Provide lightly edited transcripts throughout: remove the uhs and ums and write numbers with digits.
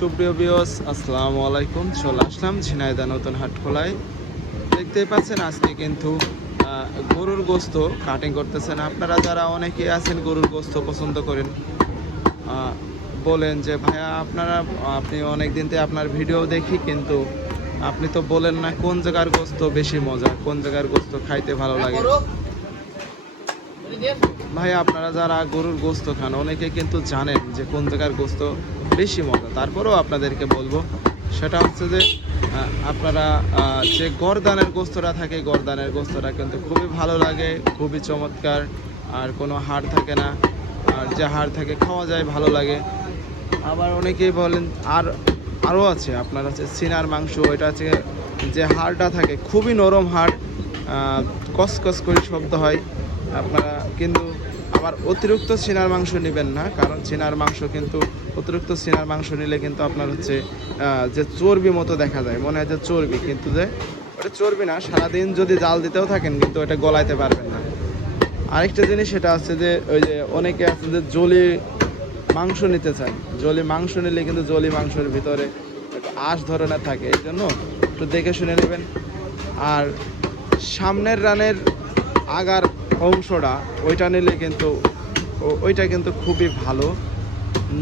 সুপ্রিয় ভিউয়ার্স, আসসালামু আলাইকুম। চলে আসলাম ঝিনাইদহ নতুন হাটখোলায়। দেখতেই পাচ্ছেন আজকে কিন্তু গরুর গোস্ত কাটিং করতেছেন। আপনারা যারা অনেকে আছেন গরুর গোস্ত পছন্দ করেন, বলেন যে ভাইয়া আপনি অনেক দিন থেকে আপনার ভিডিও দেখি, কিন্তু আপনি তো বলেন না কোন জায়গার গোস্ত বেশি মজা, কোন জায়গার গোস্ত খাইতে ভালো লাগে। ভাই আপনারা যারা গরুর গোস্ত খান অনেকে কিন্তু জানেন যে কোন জায়গার গোস্ত বেশি মজা। তারপরেও আপনাদেরকে বলবো, সেটা হচ্ছে যে আপনারা যে গরদানের গোস্তটা থাকে, গরদানের গোস্তটা কিন্তু খুবই ভালো লাগে, খুবই চমৎকার, আর কোনো হাড় থাকে না, আর যে হাড় থাকে খাওয়া যায়, ভালো লাগে। আবার অনেকেই বলেন আরও আছে আপনার হচ্ছে সিনার মাংস, ওইটা হচ্ছে যে হাড়টা থাকে খুবই নরম হাড়, কসকস করে শব্দ হয়। আপনারা কিন্তু আবার অতিরিক্ত সিনার মাংস নেবেন না, কারণ সিনার মাংস কিন্তু অতিরিক্ত সিনার মাংস নিলে কিন্তু আপনার হচ্ছে যে চর্বি মতো দেখা যায়, মনে হয় যে চর্বি, কিন্তু যে ওটা চর্বি না। সারাদিন যদি জাল দিতেও থাকেন কিন্তু ওটা গলাইতে পারবেন না। আরেকটা জিনিস সেটা হচ্ছে যে ওই যে অনেকে আছে যে জলি মাংস নিতে চায়, জলি মাংস নিলে কিন্তু জলি মাংসের ভিতরে একটু আঁশ ধরনের থাকে, এই জন্য একটু দেখে শুনে নেবেন। আর সামনের রানের আগার অংশটা ওইটা নিলে কিন্তু ওইটা কিন্তু খুবই ভালো,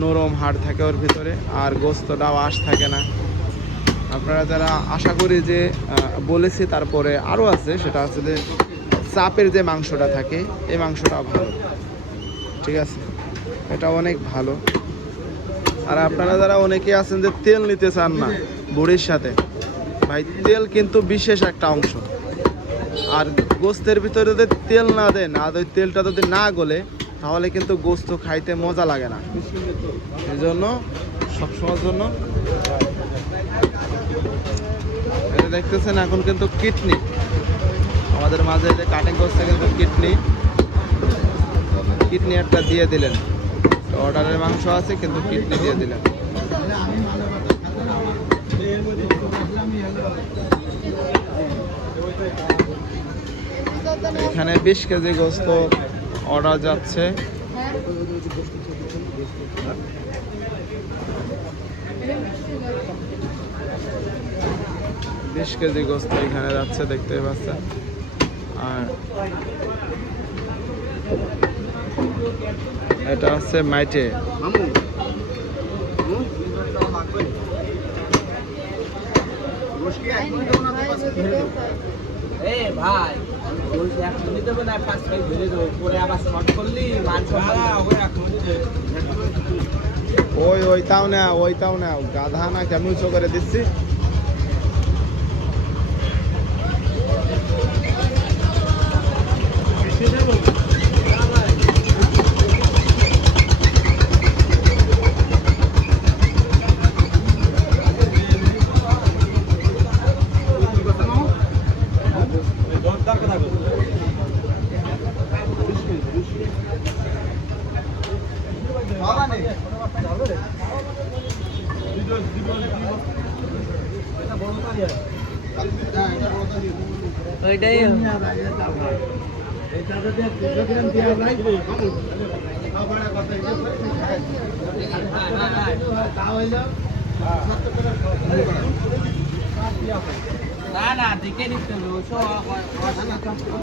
নরম হাড় থাকে ওর ভিতরে, আর গোস্তটাও আঁশ থাকে না। আপনারা যারা আশা করি যে বলেছি, তারপরে আরও আছে, সেটা হচ্ছে যে চাপের যে মাংসটা থাকে এই মাংসটা ভালো, ঠিক আছে, এটা অনেক ভালো। আর আপনারা যারা অনেকে আছেন যে তেল নিতে চান না বড়ির সাথে, ভাই তেল কিন্তু বিশেষ একটা অংশ, আর গোস্তের ভিতরে যদি তেল না দেন, আর ওই তেলটা যদি না গলে, তাহলে কিন্তু গোস্ত খাইতে মজা লাগে না। এই জন্য সবসময়ের জন্য এটা দেখতেছেন এখন কিন্তু কিডনি আমাদের মাঝে যে কাটিং করছে, কিন্তু কিডনি একটা দিয়ে দিলেন। অর্ডারের মাংস আছে কিন্তু কিডনি দিয়ে দিলেন। এখানে 20 কেজি গোস্ত অর্ডার যাচ্ছে। 20 কেজি গোস্ত এখানে যাচ্ছে, দেখতে পাচ্ছেন। আর এটা হচ্ছে মাইটে, ওইটাও না গাধা না, কেমন উঁচু করে দিচ্ছি। ওইটাই না দেখে নিতে